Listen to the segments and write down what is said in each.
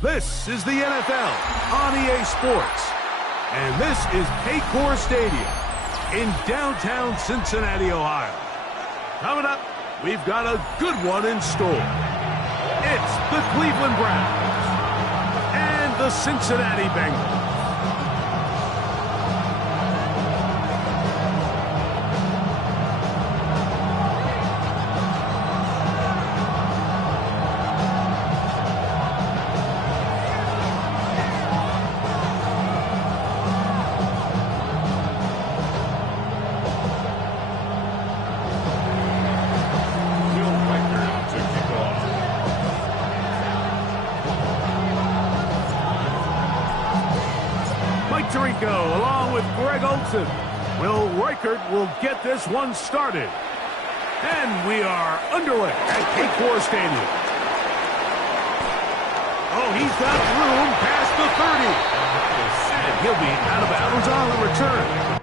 This is the NFL on EA Sports, and this is Paycor Stadium in downtown Cincinnati, Ohio. Coming up, we've got a good one in store. It's the Cleveland Browns and the Cincinnati Bengals. Along with Greg Olsen, Will Reichert will get this one started. And we are underway at Paycor Stadium. Oh, he's got room past the 30. And he'll be out of bounds on the return.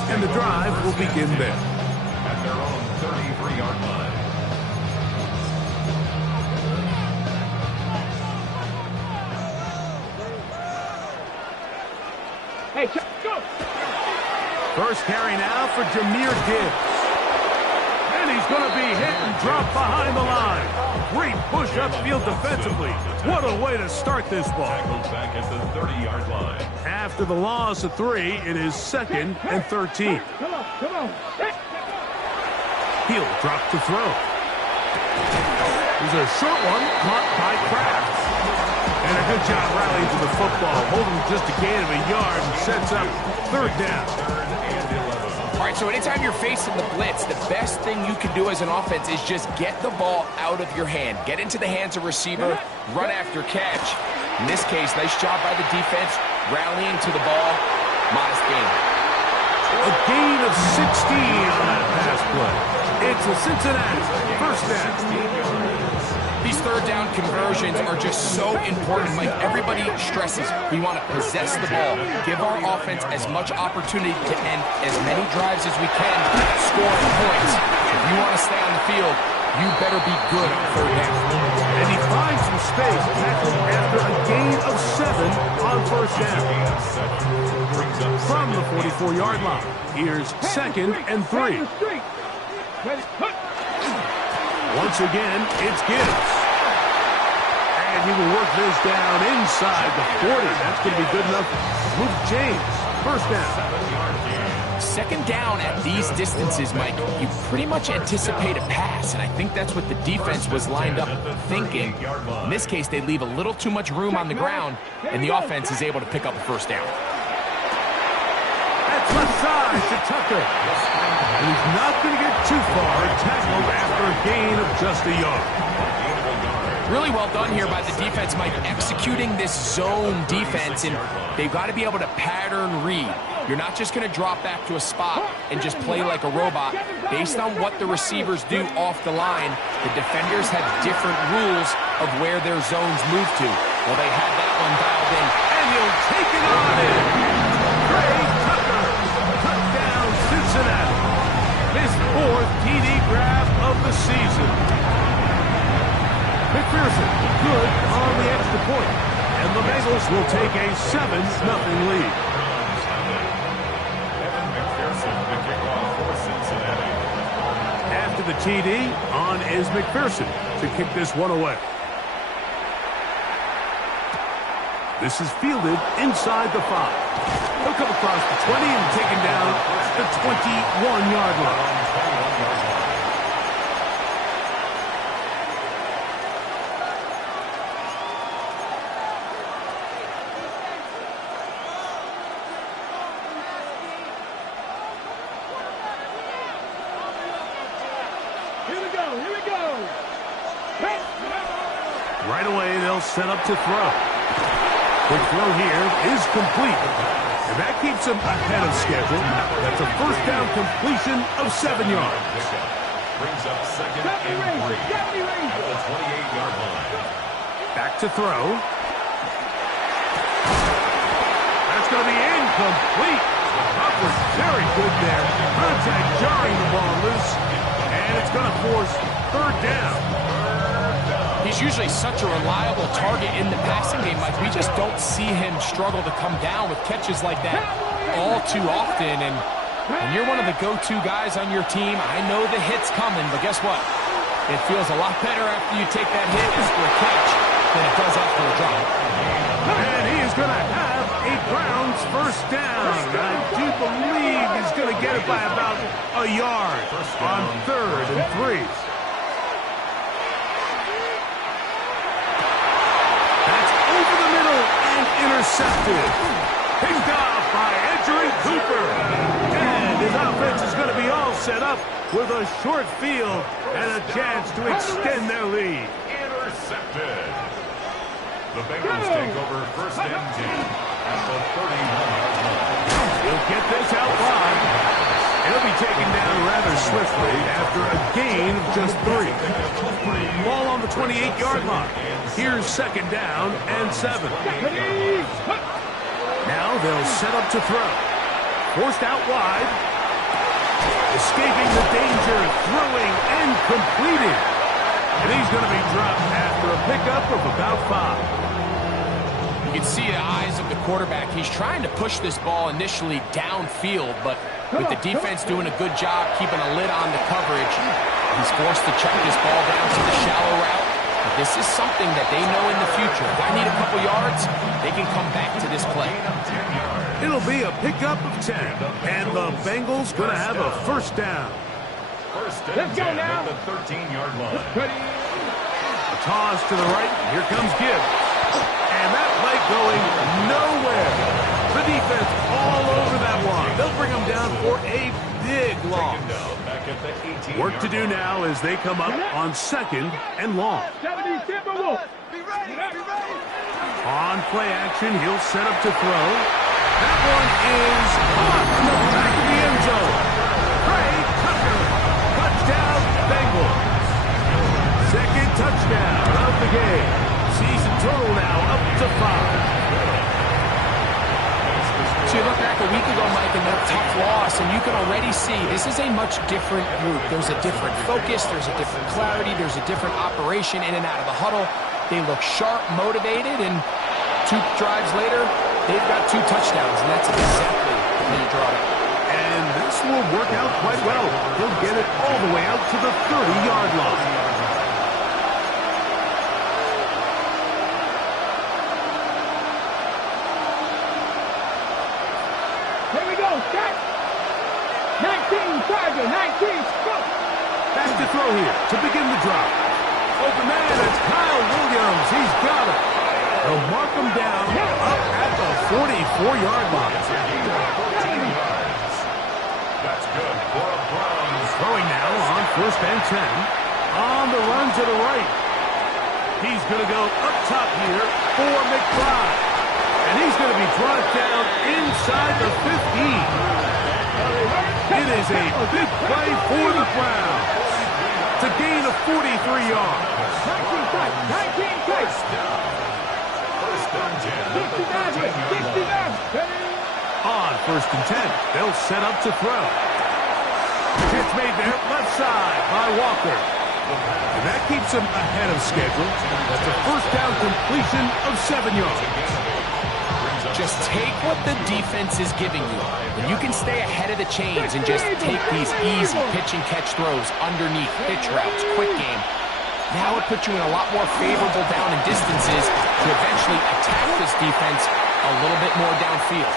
And the drive will begin there. At their own 33-yard line. Hey, go! First carry now for Jahmyr Gibbs. And he's going to be hit and dropped behind the line. Great push upfield defensively. What a way to start this ball. Back at the 30-yard line. After the loss of 3, it is 2nd and 13. Come on. He'll drop to throw. There's a short one caught by Kraft. And a good job rallying to the football. Holding just a gain of a yard and sets up 3rd down. All right, so anytime you're facing the blitz, the best thing you can do as an offense is just get the ball out of your hand. Get into the hands of receiver, run after catch. In this case, nice job by the defense, rallying to the ball. Modest gain. A gain of 16 on that pass play. It's a Cincinnati 1st down. These 3rd down conversions are just so important. Like everybody stresses, we want to possess the ball. Give our offense as much opportunity to end as many drives as we can, scoring points. If you want to stay on the field, you better be good on 3rd down. And he finds some space after a gain of 7 on 1st down. From the 44-yard line, here's 2nd and 3. Once again, it's Gibbs. And he will work this down inside the 40. That's going to be good enough. Luke James, 1st down. 2nd down at these distances, Mike, you pretty much anticipate a pass, and I think that's what the defense was lined up thinking. In this case, they leave a little too much room on the ground, and the offense is able to pick up a 1st down. That's left side to Tucker. And he's not going to get too far, tackled after a gain of just a yard. Really well done here by the defense, Mike, executing this zone defense, and they've got to be able to pattern read. You're not just going to drop back to a spot and just play like a robot. Based on what the receivers do off the line, the defenders have different rules of where their zones move to. Well, they had that one dialed in. And he'll take it on in. Great Tucker. Touchdown, Cincinnati. His 4th TD grab of the season. McPherson, good on the extra point. And the Bengals will take a 7-0 lead. After the TD, on is McPherson to kick this one away. This is fielded inside the 5. He'll come across the 20 and taken down the 21-yard line. Here we go. Right away, they'll set up to throw. Quick throw here is complete. And that keeps him ahead of schedule. That's a 1st down completion of 7 yards. Brings up second and 3 at the 28-yard line. Back to throw. That's going to be incomplete. That was very good there. Contact jarring the ball loose. And it's going to force third down. He's usually such a reliable target in the passing game, Mike. We just don't see him struggle to come down with catches like that all too often. And you're one of the go-to guys on your team. I know the hit's coming, but guess what? It feels a lot better after you take that hit after a catch than it does after a drop. And he is going to have a Browns first down. I do believe he's going to get it by about a yard on 3rd and 3. That's over the middle and intercepted. Picked off by Edgerrin Cooper. And his offense is going to be all set up with a short field and a chance to extend their lead. Intercepted. The Bengals take over first and 10 at the 31-yard line. He'll get this out wide. He'll be taken down rather swiftly after a gain of just 3. Ball on the 28-yard line. Here's second down and 7. Now they'll set up to throw. Forced out wide. Escaping the danger, throwing and completing. And he's going to be dropped after a pickup of about 5. You can see the eyes of the quarterback. He's trying to push this ball initially downfield, but with the defense doing a good job keeping a lid on the coverage, he's forced to chuck this ball down to the shallow route. But this is something that they know in the future. If I need a couple yards, they can come back to this play. It'll be a pickup of 10, and the Bengals going to have a first down. First and 10 at the 13-yard line. A toss to the right. Here comes Gibbs. And that play going nowhere. The defense all over that one. They'll bring them down for a big loss. Work to do now as they come up on second and long. On play action, he'll set up to throw. That one is off in the back of the end zone. Trey Tucker. Touchdown, Bengals. Second touchdown of the game. Season total now up to 5. So you look back a week ago, Mike, and that tough loss, and you can already see this is a much different group. There's a different focus, there's a different clarity, there's a different operation in and out of the huddle. They look sharp, motivated, and 2 drives later, they've got 2 touchdowns, and that's exactly how you draw it up. And this will work out quite well. He'll get it all the way out to the 30-yard line. Here we go, set. 19, Charger, 19, go. Back to throw here to begin the drive. Open man, it's Kyle Williams. He's got it. They'll mark him down up at the 44-yard line. That's good for a Browns. Throwing now on first and 10. On the run to the right. He's going to go up top here for McBride. And he's going to be brought down inside the 15. It is a big play for the Browns to gain a 43 yards. 19 First and 10. 69. On first and 10, they'll set up to throw. Catch made there, left side by Walker. And that keeps him ahead of schedule. That's a first down completion of 7 yards. Just take what the defense is giving you. When you can stay ahead of the chains and just take these easy pitch and catch throws underneath, pitch routes, quick game, now it puts you in a lot more favorable down and distances to eventually attack this defense a little bit more downfield.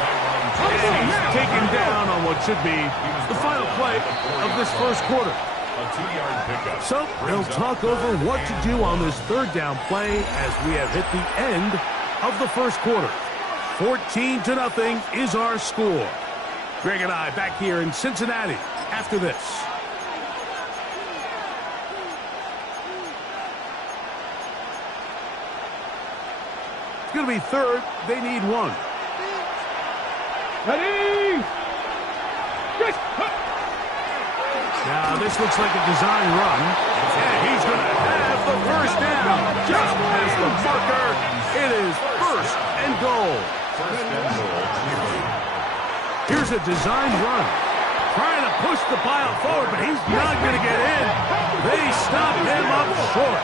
And he's taken down on what should be the final play of this first quarter. A 2-yard pickup. So they'll talk over what to do on this third down play as we have hit the end of the first quarter. 14-0 is our score. Greg and I back here in Cincinnati after this. It's going to be third. They need 1. Ready? Now Now this looks like a design run. And he's going to have the first down. Just as the marker, it is first and goal. First and goal. Here's a design run. Trying to push the pile forward, but he's not going to get in. They stop him up short.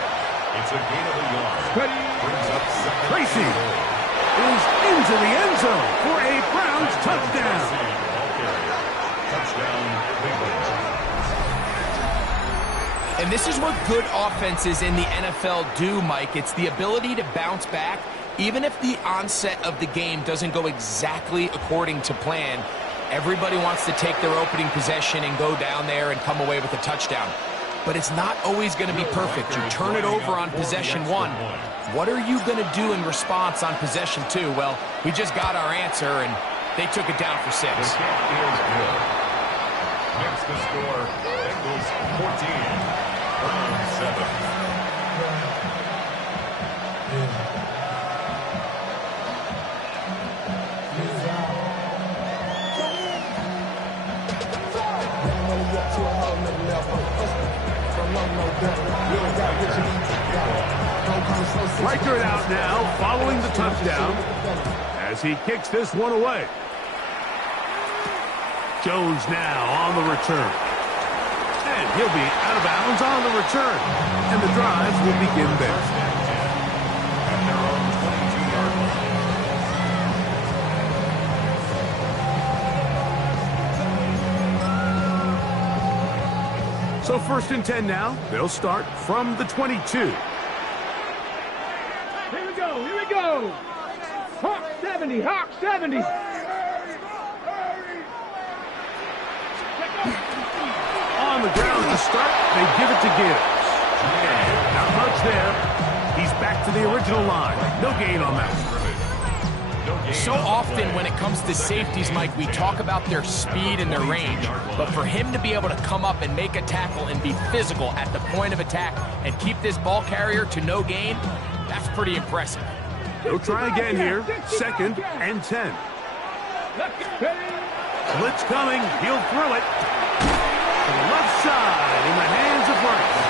It's a gain of a yard. Brings up second. Tracy is into the end zone for a Browns touchdown. Ball carrier. Touchdown, Cleveland. And this is what good offenses in the NFL do, Mike. It's the ability to bounce back, even if the onset of the game doesn't go exactly according to plan. Everybody wants to take their opening possession and go down there and come away with a touchdown. But it's not always going to be perfect. You turn it over on possession 1. What are you going to do in response on possession 2? Well, we just got our answer, and they took it down for 6. The kick is good. Next to score, Bengals 14, Browns 7. Reichert out now, following the touchdown, as he kicks this one away. Jones now on the return. And he'll be out of bounds on the return. And the drive will begin there. At their own 22-yard line. So 1st and 10 now. They'll start from the 22. Here we go. Hawk 70, Hawk 70. On the ground to start, they give it to Gibbs. And not much there. He's back to the original line. No gain on that. So often when it comes to safeties, Mike, we talk about their speed and their range. But for him to be able to come up and make a tackle and be physical at the point of attack and keep this ball carrier to no gain, that's pretty impressive. They'll try again here. 2nd and 10. Blitz coming. He'll throw it to the left side in the hands of Rice.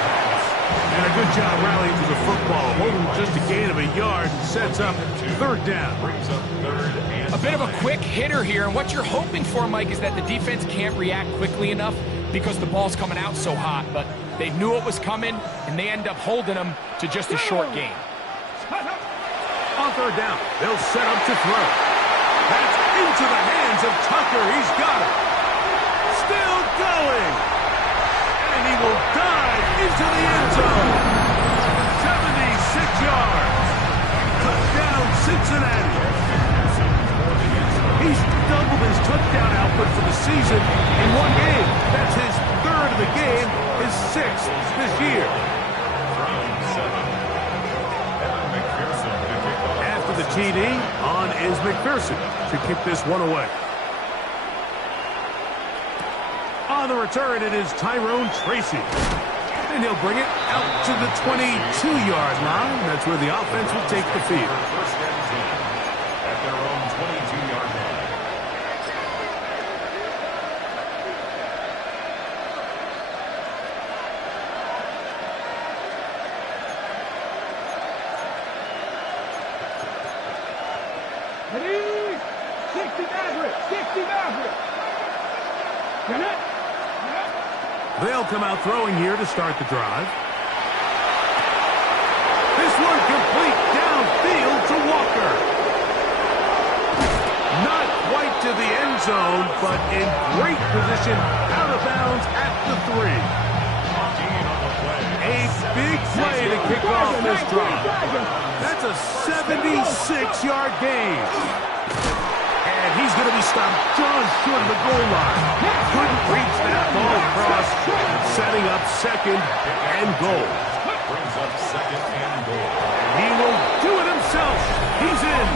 And a good job rallying to the football. Holding just a gain of a yard and sets up 3rd down. Brings up 3rd and A bit of a quick hitter here, and what you're hoping for, Mike, is that the defense can't react quickly enough because the ball's coming out so hot. But they knew it was coming, and they end up holding them to just a short gain. On 3rd down, they'll set up to throw. That's into the hands of Tucker. He's got it. Still going. And he will dive into the end zone. 76 yards. Touchdown, Cincinnati. He's doubled his touchdown output for the season in one game. That's his 3rd of the game, his 6th this year. Browns 7. After the TD, on is McPherson to kick this one away. On the return, it is Tyrone Tracy. And he'll bring it out to the 22-yard line. That's where the offense will take the field. 1st and 10 at their own 22-yard line. Ready? 60 Maverick. 60 Maverick. Get it? They'll come out throwing here to start the drive. This one complete downfield to Walker. Not quite to the end zone, but in great position out of bounds at the 3. A big play to kick off this drive. That's a 76-yard gain. And he's going to be stopped just short of the goal line. Couldn't reach that ball across, setting up 2nd and goal. Brings up 2nd and goal. He will do it himself. He's in.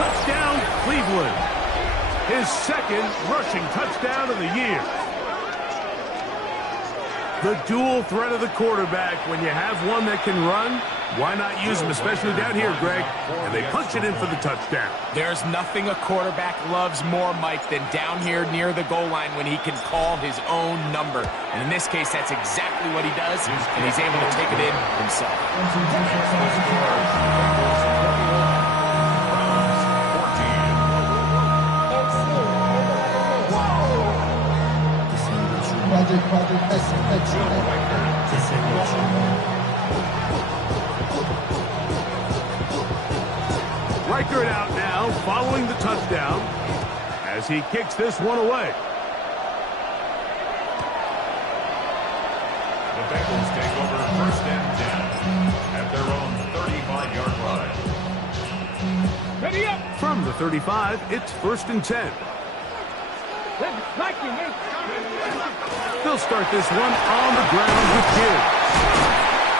Touchdown, Cleveland. His 2nd rushing touchdown of the year. The dual threat of the quarterback, when you have one that can run Why not use them, especially down here, Greg? And they punch it in for the touchdown. There's nothing a quarterback loves more, Mike, than down here near the goal line when he can call his own number. And in this case, that's exactly what he does, and he's able to take it in himself. Reichert out now, following the touchdown, as he kicks this one away. The Bengals take over first and 10 at their own 35-yard line. Ready up. From the 35, it's first and 10. They'll start this one on the ground with Gibbs.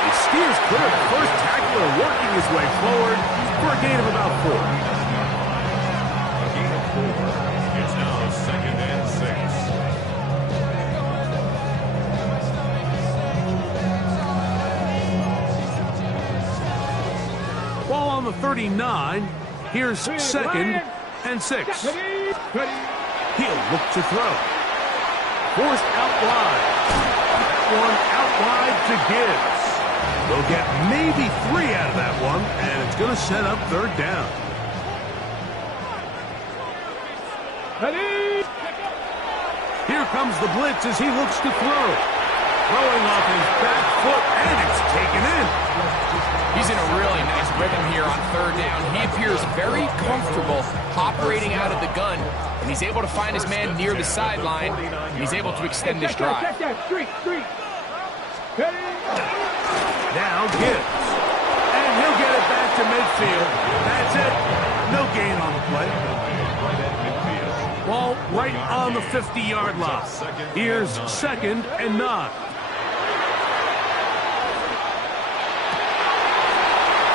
He steers clear of the first tackler, working his way forward for a gain of about 4. A gain of 4. It's now second and 6. Ball on the 39. Here's second and 6. He'll look to throw. Forced out wide. That one out wide to Gibbs. They'll get maybe 3 out of that one, and it's going to set up third down. Here comes the blitz as he looks to throw. Throwing off his back foot, and it's taken in. He's in a really nice rhythm here on third down. He appears very comfortable operating out of the gun, and he's able to find his man near the sideline, and he's able to extend this drive. Now Gibbs, and he'll get it back to midfield. That's it. No gain on the play. Ball right on the 50-yard line. Here's second and 9.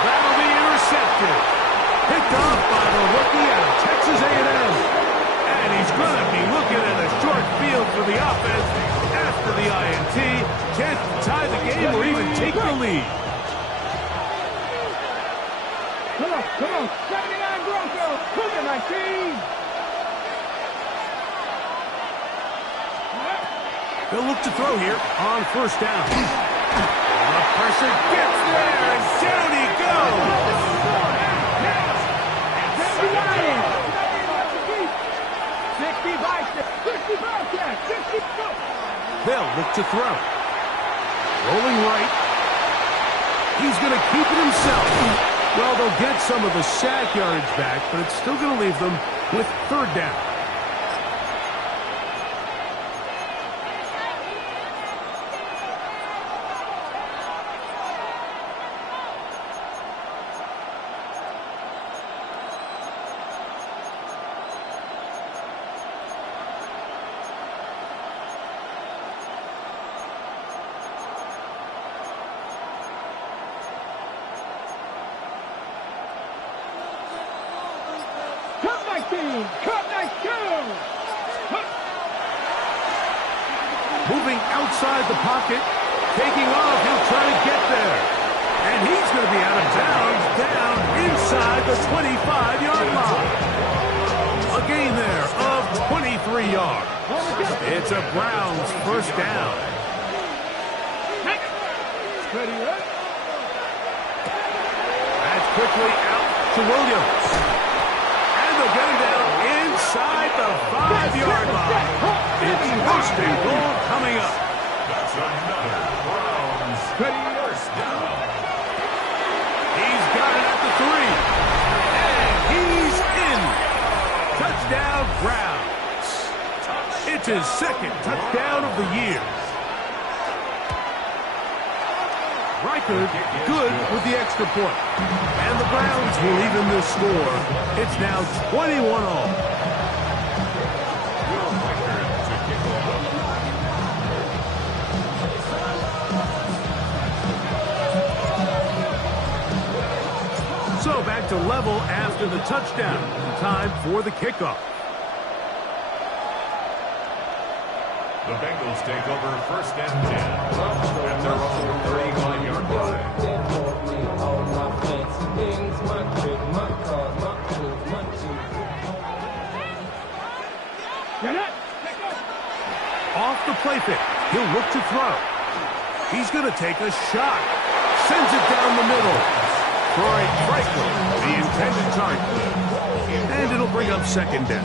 That'll be intercepted. Picked off by the rookie out of Texas A&M. And he's going to be looking at a short field for the offense after the INT. Chance to tie the game or even take the lead. Come on. 79 Broncos. Look at my team. They'll look to throw here on first down. The pressure gets there, and down he goes. They'll look to throw. Rolling right. He's going to keep it himself. Well, they'll get some of the sack yardage back, but it's still going to leave them with third down. Moving outside the pocket, taking off, he'll try to get there. And he's going to be out of bounds, down inside the 25-yard line. A gain there of 23 yards. It's a Browns first down. That's quickly out to Williams. And they'll get him down inside the 5-yard line. It's first and goal coming up. That's another Browns first down. He's got it at the 3. And he's in. Touchdown, Browns. It's his second touchdown of the year. Reichert good with the extra point. And the Browns will even this score. It's now 21-all. So back to level after the touchdown. Time for the kickoff. The Bengals take over first and 10 at their own 35-yard line. play fake. He'll look to throw. He's going to take a shot. Sends it down the middle. Troy Franklin, the intended target. And it'll bring up second down.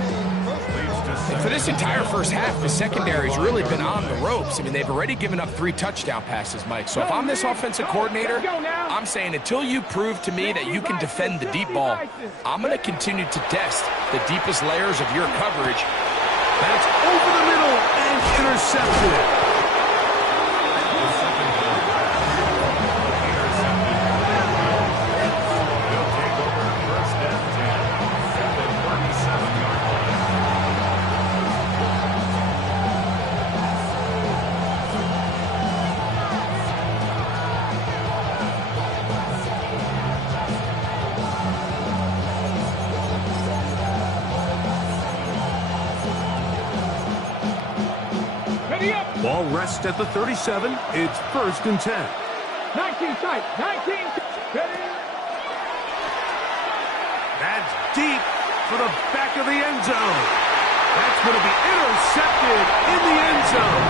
And for this entire first half, the secondary's really been on the ropes. I mean, they've already given up 3 touchdown passes, Mike. So if I'm this offensive coordinator, I'm saying until you prove to me that you can defend the deep ball, I'm going to continue to test the deepest layers of your coverage. That's over the middle and intercepted. Ball rests at the 37. It's 1st and 10. 19 tight. 19. That's deep for the back of the end zone. That's going to be intercepted in the end zone.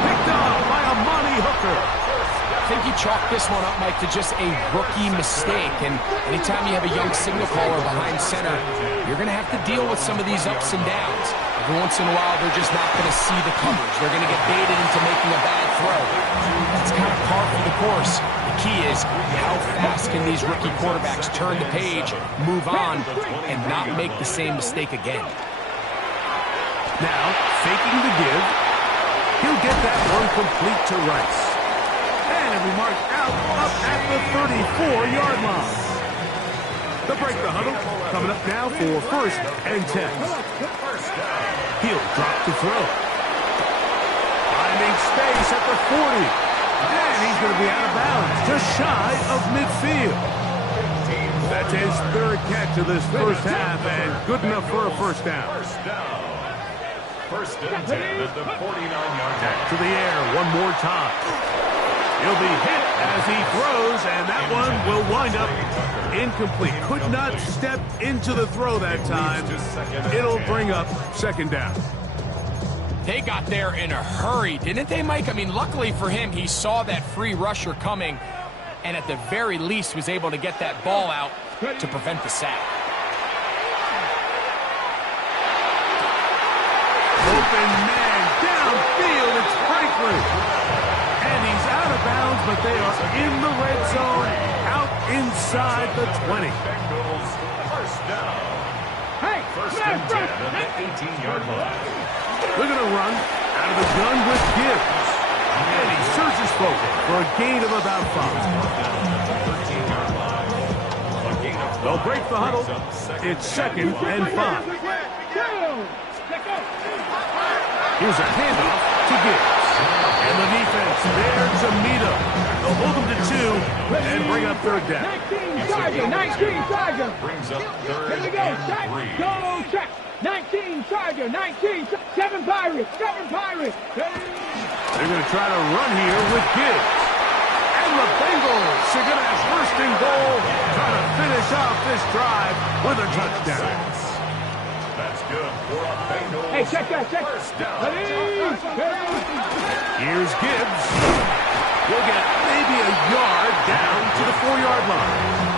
Picked off by Amani Hooker. I think you chalk this one up, Mike, to just a rookie mistake. And anytime you have a young signal caller behind center, you're going to have to deal with some of these ups and downs. Every once in a while, they're just not going to see the coverage. They're going to get baited into making a bad throw. That's kind of par for the course. The key is how fast can these rookie quarterbacks turn the page, move on, and not make the same mistake again. Now, faking the give. He'll get that one complete to Rice. And it'll be marked out up at the 34-yard line. They'll break the huddle. Coming up now for 1st and 10. He'll drop to throw. Finding space at the 40. And he's going to be out of bounds, just shy of midfield. That's his 3rd catch of this first half, and good enough for a first down. 1st and 10 at the 49-yard line. To the air one more time. He'll be hit as he throws, and that one will wind up incomplete. Could not step into the throw that time. It'll bring up 2nd down. They got there in a hurry, didn't they, Mike? I mean, luckily for him, he saw that free rusher coming, and at the very least was able to get that ball out to prevent the sack. Open man downfield, it's Franklin. And he's out of bounds, but they are in the red zone, out inside the 20. Bengals, 1st down. Hey, 1st and 10 at the 18-yard line. We're going to run out of the gun with Gibbs. And he searches forward for a gain of about 5. They'll break the huddle. It's 2nd and 5. Here's a handoff to Gibbs. And the defense there to meet him. They'll hold him to 2 and bring up 3rd down. 19 Charger, 19 Charger. Brings up 3rd Here we go, and 3. go, check. 19 Charger, 19, 7 Pirates, 7 Pirates. They're going to try to run here with Gibbs. And the Bengals are going to have 1st and goal, trying to finish off this drive with a touchdown. That's good for a Bengals. Hey, check that, check. 1st down. Here's Gibbs. He'll get maybe a yard down to the 4-yard line.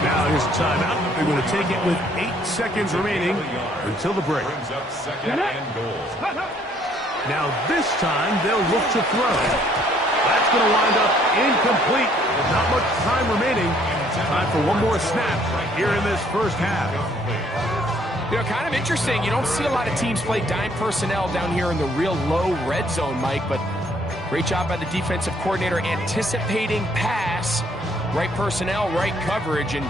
Now here's a timeout. They're going to take it with 8 seconds remaining until the break. Brings up 2nd and goal. Now this time they'll look to throw. That's going to wind up incomplete. Not much time remaining. Time for one more snap here in this first half. You know, kind of interesting. You don't see a lot of teams play dime personnel down here in the real low red zone, Mike, but great job by the defensive coordinator anticipating pass, right personnel, right coverage, and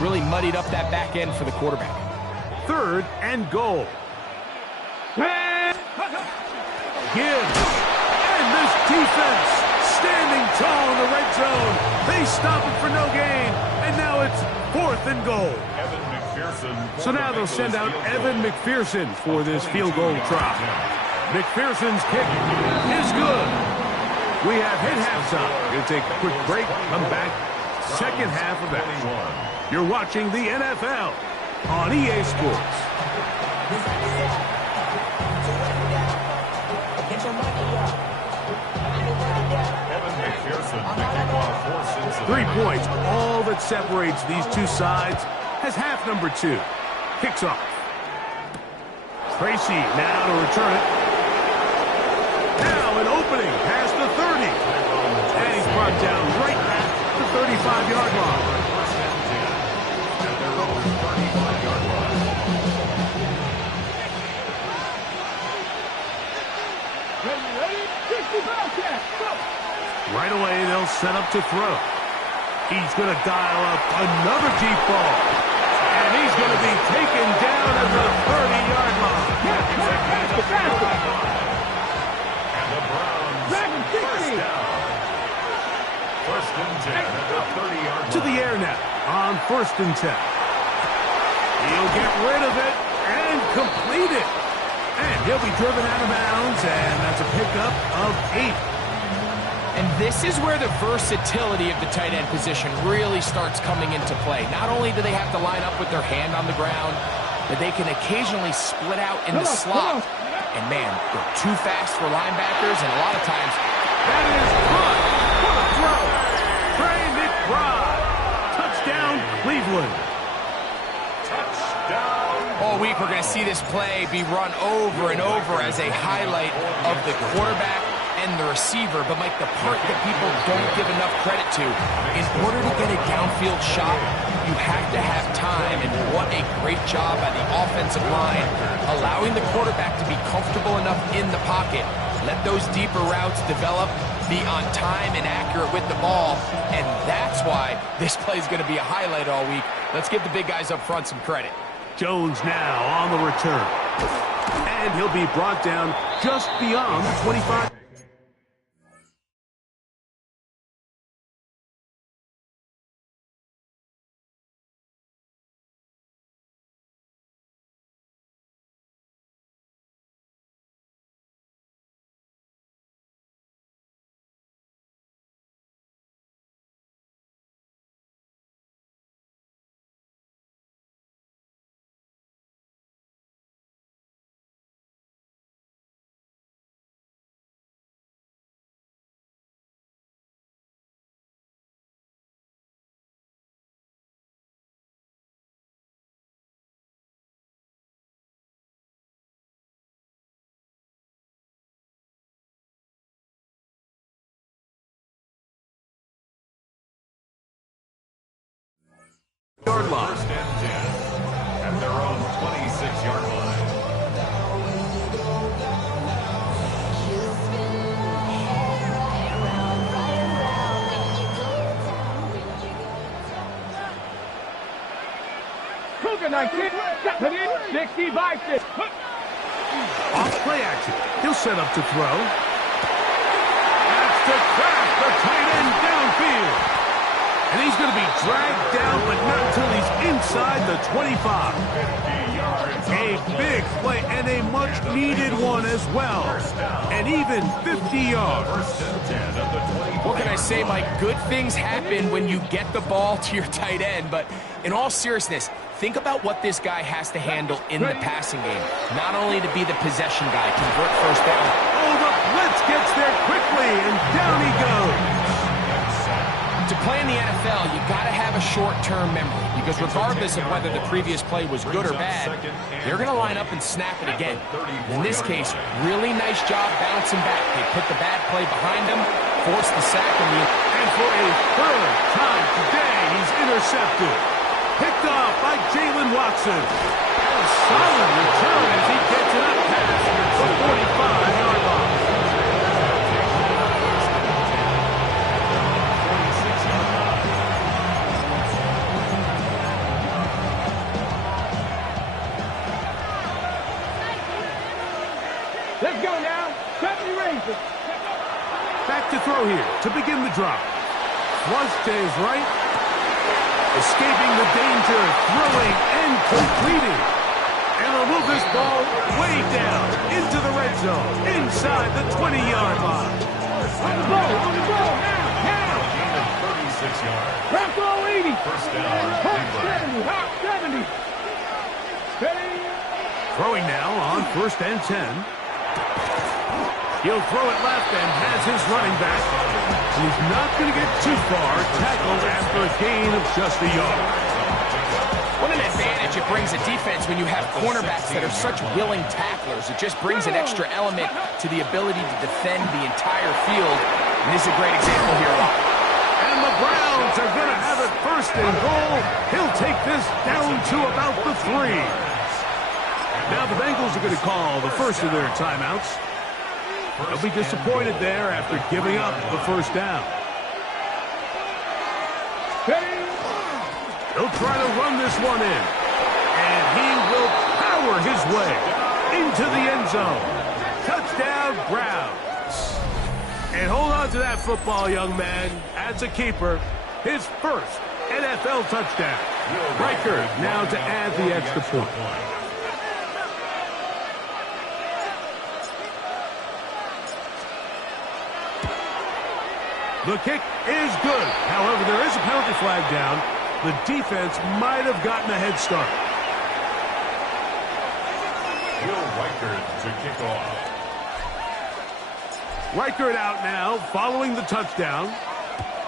really muddied up that back end for the quarterback. 3rd and goal. Gibbs. And this defense standing tall in the red zone. They stop it for no gain, and now it's 4th and goal. So now they'll send out Evan McPherson for this field goal try. McPherson's kick is good. We have hit halftime. Going to take a quick break. Come back. 2nd half of action. You're watching the NFL on EA Sports. 3 points, all that separates these two sides, has half number 2. Kicks off. Tracy now to return it. Now an opening past the 30. And he's brought down right at the 35-yard line. Right away, they'll set up to throw. He's going to dial up another deep ball. And he's going to be taken down at the 30-yard line. And the Browns first down. First and 10 at the 30-yard line. To the air now on first and 10. He'll get rid of it and complete it. And he'll be driven out of bounds, and that's a pickup of 8. And this is where the versatility of the tight end position really starts coming into play. Not only do they have to line up with their hand on the ground, but they can occasionally split out in the slot. And man, they're too fast for linebackers, and a lot of times, that is caught. What a throw. Trey McBride. Touchdown, Cleveland. Touchdown. all week we're going to see this play be run over and over as a highlight of the quarterback and the receiver. But, Mike, the part that people don't give enough credit to, in order to get a downfield shot, you have to have time. And what a great job by the offensive line, allowing the quarterback to be comfortable enough in the pocket, let those deeper routes develop, be on time and accurate with the ball. And that's why this play is going to be a highlight all week. Let's give the big guys up front some credit. Jones now on the return. And he'll be brought down just beyond the 25. Yard line. First and 10 at their own 26-yard line. Coconut kick, 60 Vikings. Off play action. He'll set up to throw. That's to crack the tight end downfield. And he's going to be dragged down, but not until he's inside the 25. A big play and a much-needed one as well. And even 50 yards. What can I say, Mike? Good things happen when you get the ball to your tight end. But in all seriousness, think about what this guy has to handle in the passing game. Not only to be the possession guy, convert first down. Oh, the blitz gets there quickly, and down he goes. To play in the NFL, you got to have a short-term memory, because regardless of whether the previous play was good or bad, they're going to line up and snap it again. In this case, really nice job bouncing back. They put the bad play behind them, forced the sack, and for a third time today, he's intercepted. Picked off by Jalen Watson. A solid return as he gets it up past the 45-yard line. Let's go now. 70 Rangers. Back to throw here to begin the drive. Once to his right. Escaping the danger, throwing and completing. And will move this ball way down into the red zone, inside the 20-yard line. On the ball, now. Gain of 36 yards. Back goal 80. First down, Cleveland. Hot 70. Ready? Throwing now on first and 10. He'll throw it left and has his running back. He's not going to get too far, tackled after a gain of just a yard. What an advantage it brings a defense when you have cornerbacks that are such willing tacklers. It just brings an extra element to the ability to defend the entire field. And this is a great example here. And the Browns are going to have it first and goal. He'll take this down to about the 3. Now the Bengals are going to call the first of their timeouts. They'll be disappointed there after giving up the first down. He'll try to run this one in. And he will power his way into the end zone. Touchdown, Browns. And hold on to that football, young man. As a keeper, his first NFL touchdown. Riker now to add the extra point. The kick is good. However, there is a penalty flag down. The defense might have gotten a head start. Will Riker to kick off. Riker out now, following the touchdown,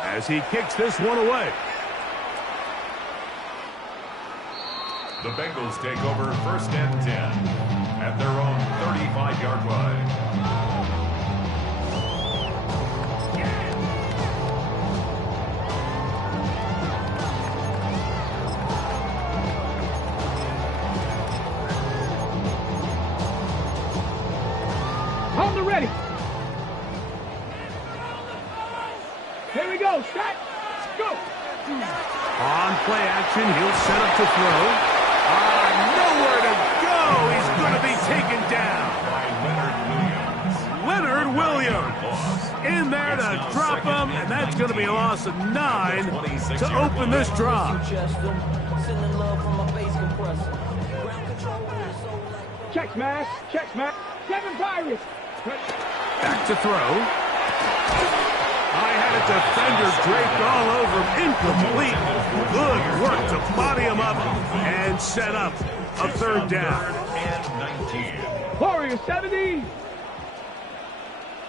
as he kicks this one away. The Bengals take over first and 10 at their own 35-yard line. Ready. Here we go. Set. Go. On play action, he'll set up to throw. Nowhere to go. He's going to be taken down. By Leonard Williams in there to drop him, and that's going to be a loss of 9 to open this drive. Check smash. Check smash. 7 Pirates. Back to throw. I had a defender draped all over him. Incomplete. Good work to body him up and set up a third down. Warrior 70.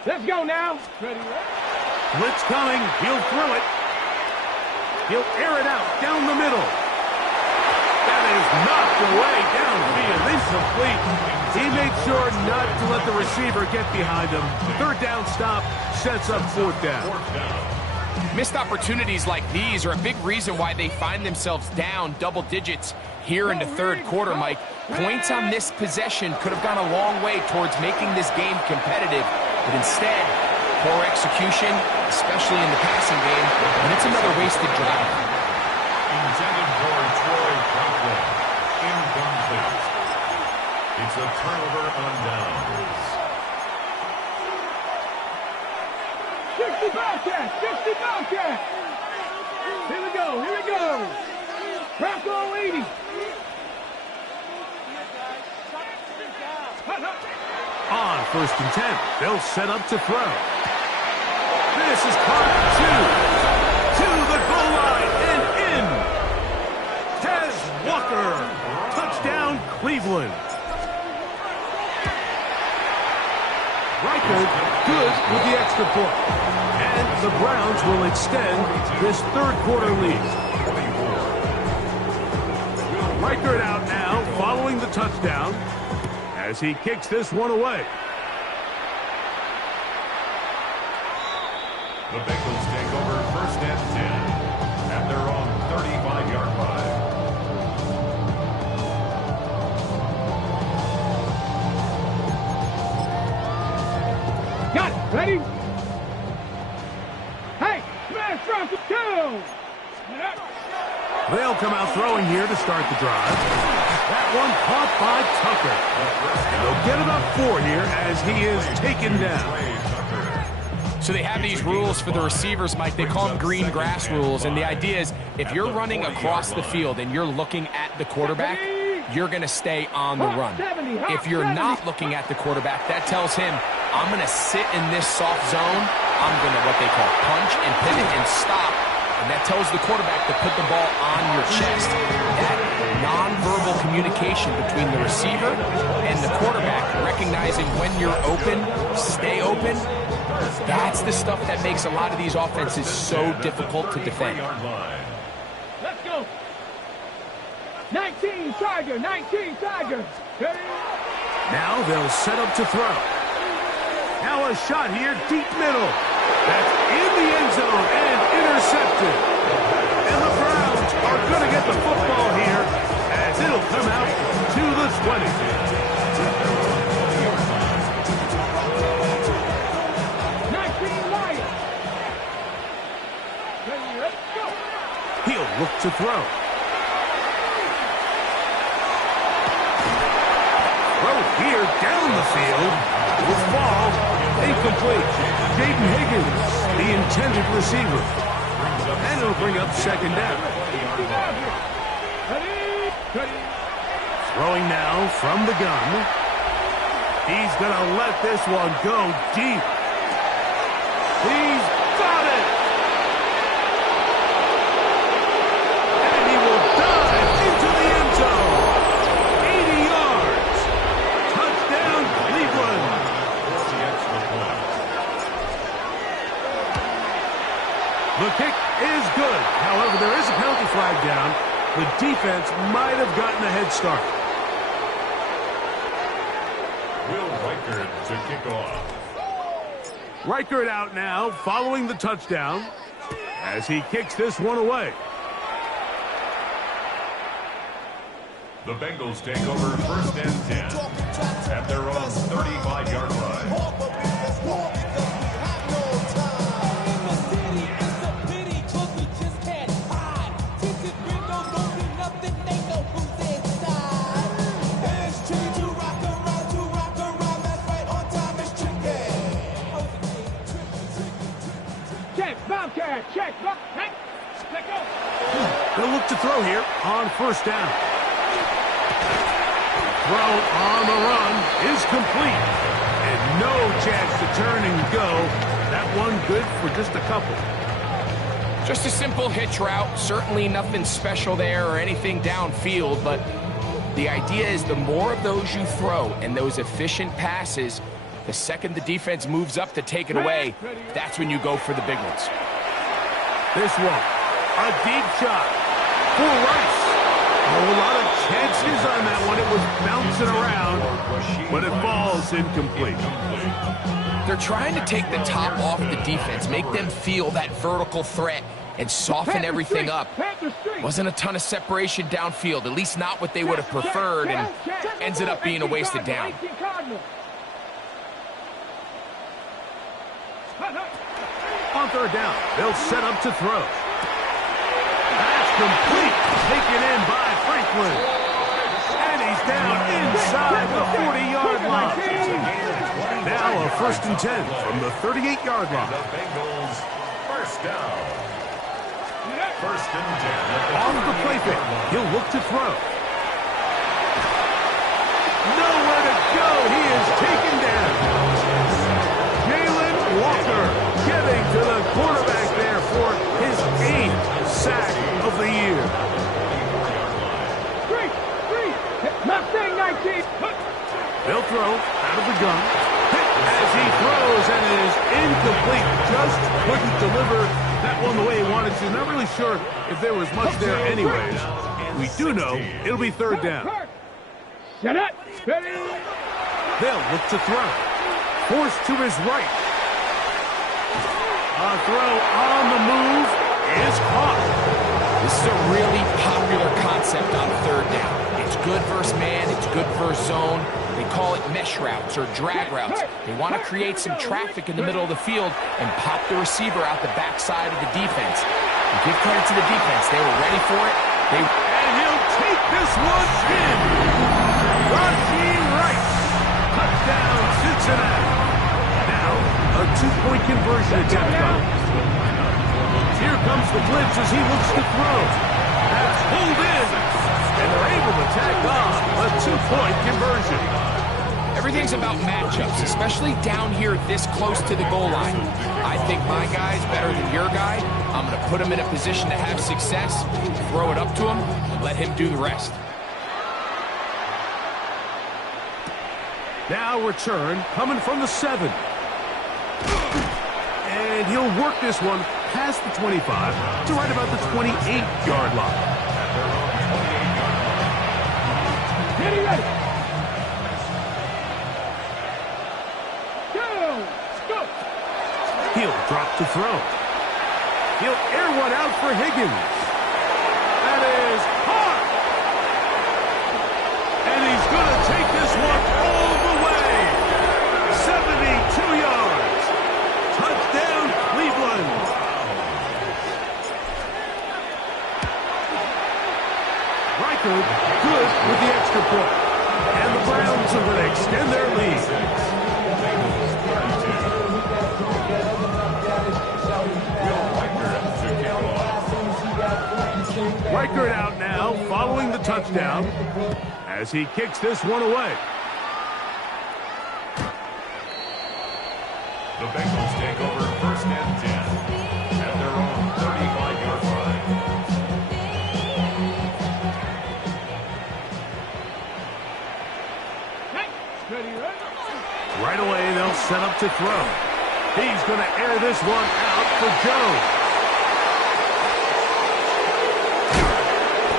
Let's go now. Ready? Blitz coming. He'll throw it. He'll air it out down the middle. That is knocked away downfield. Incomplete. He made sure not to let the receiver get behind him. Third down stop sets up fourth down. Missed opportunities like these are a big reason why they find themselves down double digits here in the third quarter, Mike. Points on this possession could have gone a long way towards making this game competitive, but instead, poor execution, especially in the passing game, and it's another wasted drive. Intended for Troy Franklin. Incomplete. It's a turnover on downs. 60 Bobcats. 60 Bobcats. Here we go. Here we go. Bronco 80. On first and 10, they'll set up to throw. This is caught to the goal line and in. Tez Walker, touchdown Cleveland. Riker good with the extra point. And the Browns will extend this third quarter lead. Riker out now, following the touchdown, as he kicks this one away. The Bengals take over first and 10 at their own 35-yard line. Got it. Ready? Hey, smash from the two. They'll come out throwing here to start the drive. That one caught by Tucker. And they'll get about 4 here as he is taken down. So they have these rules for the receivers, Mike. They call them green grass rules. And the idea is if you're running across the field and you're looking at the quarterback, you're going to stay on the run. If you're not looking at the quarterback, that tells him, I'm going to sit in this soft zone. I'm going to what they call punch and pivot and stop and that tells the quarterback to put the ball on your chest. That nonverbal communication between the receiver and the quarterback, recognizing when you're open, stay open, that's the stuff that makes a lot of these offenses so difficult to defend. Let's go. 19 Tiger, 19 Tiger. Now they'll set up to throw. Now a shot here, deep middle. That's in the end zone and intercepted. And the Browns are going to get the football here as it'll come out to the 20. He'll look to throw. Throw here down the field. Will fall. Incomplete. Jaden Higgins, the intended receiver. And it'll bring up second down. Throwing now from the gun. He's going to let this one go deep. He's got it. And he will dive into the end zone. 80 yards. Touchdown, Cleveland. The kick is good. However, there is a penalty flag down. The defense might have gotten a head start. Will Reichert to kick off. Reichert out now, following the touchdown, as he kicks this one away. The Bengals take over first and 10 at their own 35-yard line. Check, hey, let go. They'll look to throw here on first down. Throw on the run is complete. And no chance to turn and go. That one good for just a couple. Just a simple hitch route. Certainly nothing special there or anything downfield, but the idea is the more of those you throw and those efficient passes, the second the defense moves up to take it away, that's when you go for the big ones. This one, a deep shot for Rice. A lot of chances on that one. It was bouncing around, but it falls incomplete. They're trying to take the top off the defense, make them feel that vertical threat, and soften everything up. Wasn't a ton of separation downfield, at least not what they would have preferred, and ends it up being a wasted down. On third down, they'll set up to throw. That's complete. Taken in by Franklin. And he's down inside the 40-yard line. Now a first and 10 from the 38-yard line. The Bengals first down. First and 10. On the play fake, he'll look to throw. Nowhere to go. He is taken down. Jalen Walker getting to the quarterback there for his 8th sack of the year. Three. Mustang 19. They'll throw out of the gun. As he throws, and it is incomplete. Just couldn't deliver that one the way he wanted to. Not really sure if there was much there anyways. We do know it'll be third down. Set up. They'll look to throw. Forced to his right. A throw on the move is caught. This is a really popular concept on third down. It's good versus man, it's good versus zone. They call it mesh routes or drag routes. They want to create some traffic in the middle of the field and pop the receiver out the backside of the defense. And give credit to the defense. They were ready for it. And he'll take this one in. Rashee Rice. Touchdown, Cincinnati. Now, a two-point conversion attempt comes. Here comes the blitz as he looks to throw. That's pulled in. And they're able to tack on a two-point conversion. Everything's about matchups, especially down here this close to the goal line. I think my guy's better than your guy. I'm going to put him in a position to have success, throw it up to him, and let him do the rest. Now return coming from the 7. And he'll work this one past the 25 to right about the 28-yard line. Ready, ready. Go. He'll drop to throw. He'll air one out for Higgins. That is hot. And he's going to take this one all the way. 72 yards. Touchdown, Cleveland. Reichard good with the extra point. And the Browns are going to extend their lead. Reichard out now, following the touchdown, as he kicks this one away. The Bengals take over 1st and 10 at their own 35-yard line. Right away, they'll set up to throw. He's going to air this one out for Jones.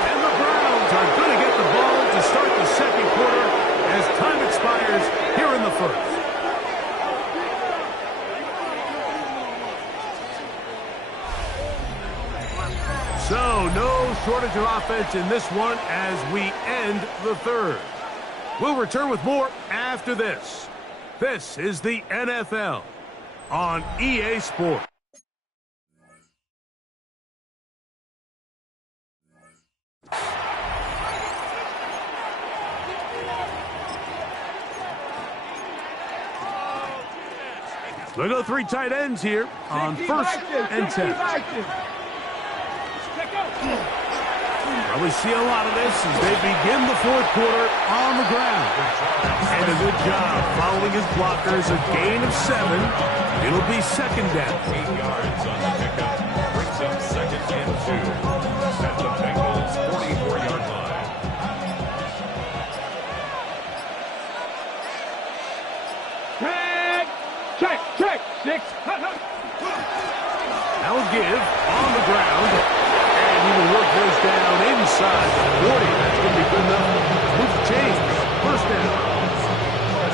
And the Browns are going to get the ball to start the second quarter as time expires here in the first. So, no shortage of offense in this one as we end the third. We'll return with more after this. This is the NFL on EA Sports. We'll go 3 tight ends here on 1st and 10. Probably see a lot of this as they begin the fourth quarter on the ground. And a good job following his blockers, a gain of 7. It'll be 2nd down. 8 yards on the pickup. Brings up 2nd and 2 at the Bengals' 44-yard line. Check. 6. Now a give on the ground. And he will work this down inside the 40. That's going to be good enough. Move the chains. 1st down.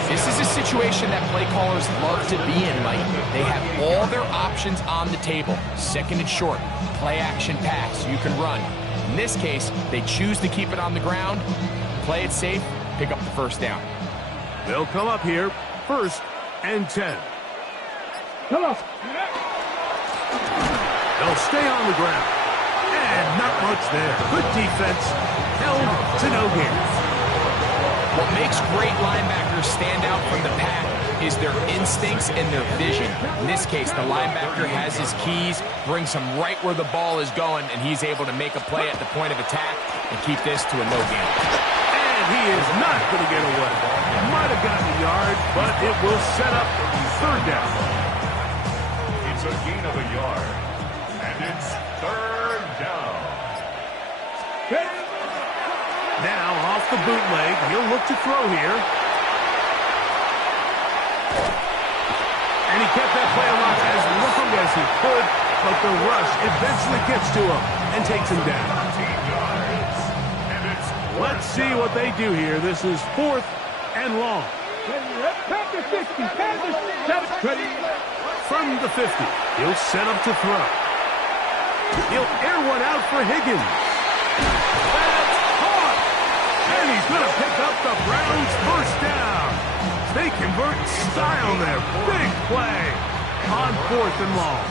This is a situation that play callers love to be in, Mike. They have all their options on the table. 2nd and short, play action pass. You can run. In this case, they choose to keep it on the ground, play it safe, pick up the 1st down. They'll come up here, 1st and 10. Come on. They'll stay on the ground. And not much there. Good defense. Held to no gain. What makes great linebackers stand out from the pack is their instincts and their vision. In this case, the linebacker has his keys, brings him right where the ball is going, and he's able to make a play at the point of attack and keep this to a no gain. And he is not going to get away. Might have gotten a yard, but it will set up 3rd down. It's a gain of a yard, and it's 3rd down. Now off the bootleg, he'll look to throw here. And he kept that play alive as long as he could, but the rush eventually gets to him and takes him down. Let's see what they do here. This is 4th and long. From the 50, he'll set up to throw. He'll air one out for Higgins. That's caught. And he's going to pick up the Browns' 1st down. They convert style there. Big play on 4th and long.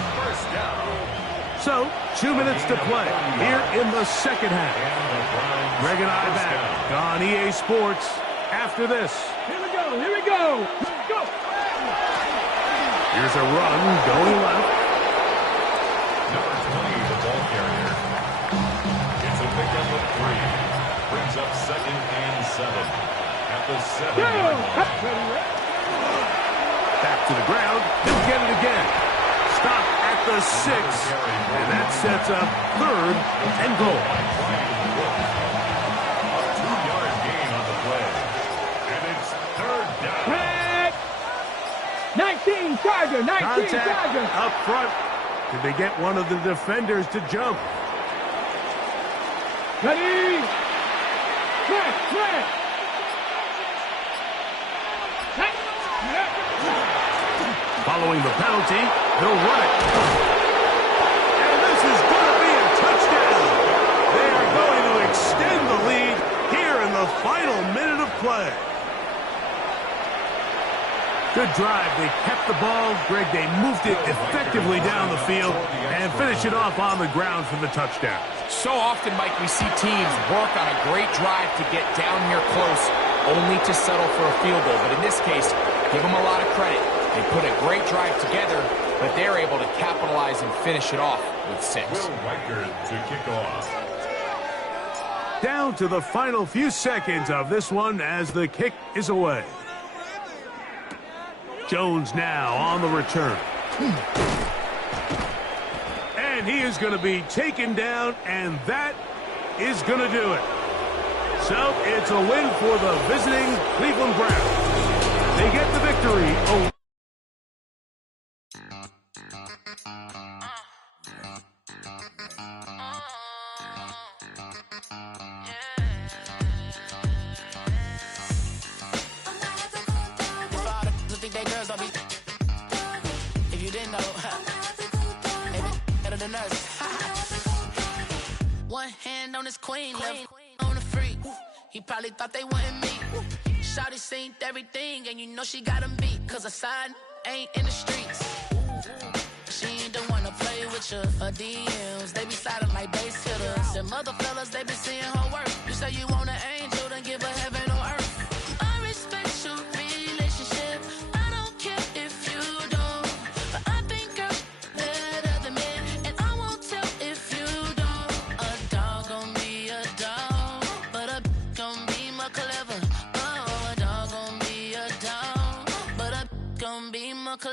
So, 2 minutes to play here in the 2nd half. Greg and I back on EA Sports after this. Here we go. Go. Here's a run going left. Number 20, the ball carrier. It's a pickup of 3. Brings up 2nd and 7 at the 7-yard line. Back to the ground. He'll get it again. Stop at the 6. And that sets up 3rd and goal. A 2-yard gain on the play. And it's 3rd down. 19 Charger, 19 Contact Charger. up front. Did they get one of the defenders to jump? Ready? Press. Following the penalty, they'll run it. And this is going to be a touchdown. They are going to extend the lead here in the final minute of play. Good drive. They kept the ball. Greg, they moved it effectively down the field and finished it off on the ground for the touchdown. So often, Mike, we see teams work on a great drive to get down here close, only to settle for a field goal. But in this case, give them a lot of credit. They put a great drive together, but they're able to capitalize and finish it off with 6. Will Reichert to kick off. Down to the final few seconds of this one as the kick is away. Jones now on the return. And he is going to be taken down, and that is going to do it. So it's a win for the visiting Cleveland Browns. They get the victory. One hand on his queen, left on the freak. He probably thought they wanted me. Shawty seen everything, and you know she got him beat. Cause her side ain't in the streets. She ain't the one to play with you. Her DMs, they be sliding like base hitters. Them other fellas, they be seeing